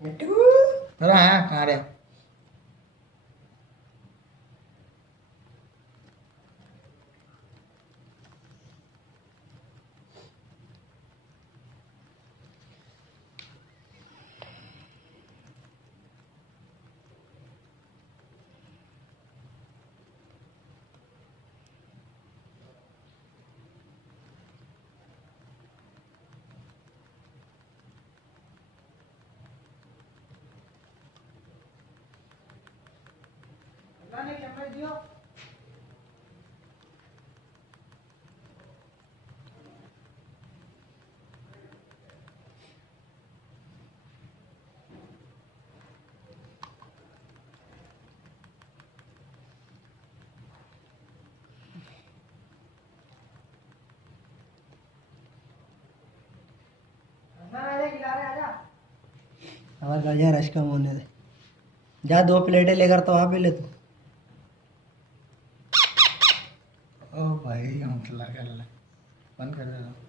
मिट्टू अरे हाँ कहाँ रहे? आवाज आ जा रश कम होने दे। जा 2 प्लेटें लेकर तो वहाँ पे ले तू। ओ भाई हम खिला कर बंद कर दे।